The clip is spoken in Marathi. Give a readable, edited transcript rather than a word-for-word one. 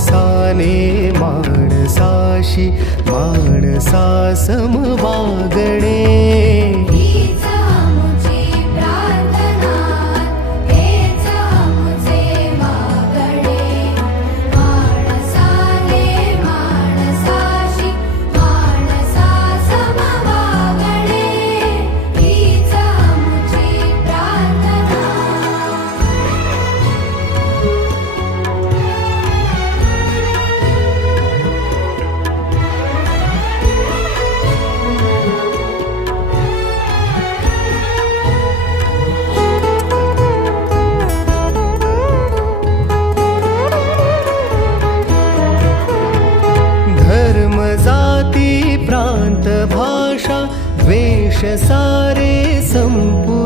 माणसाने माणसाशी माणसा सम वागणे. हीच आमुची प्रार्थना, हेच आमुचे मागणे. माणसाने माणसाशी माणसा सम वागणे. हीच आमुची प्रार्थना. धर्म जाती प्रांत भाषा द्वेष सारे संपू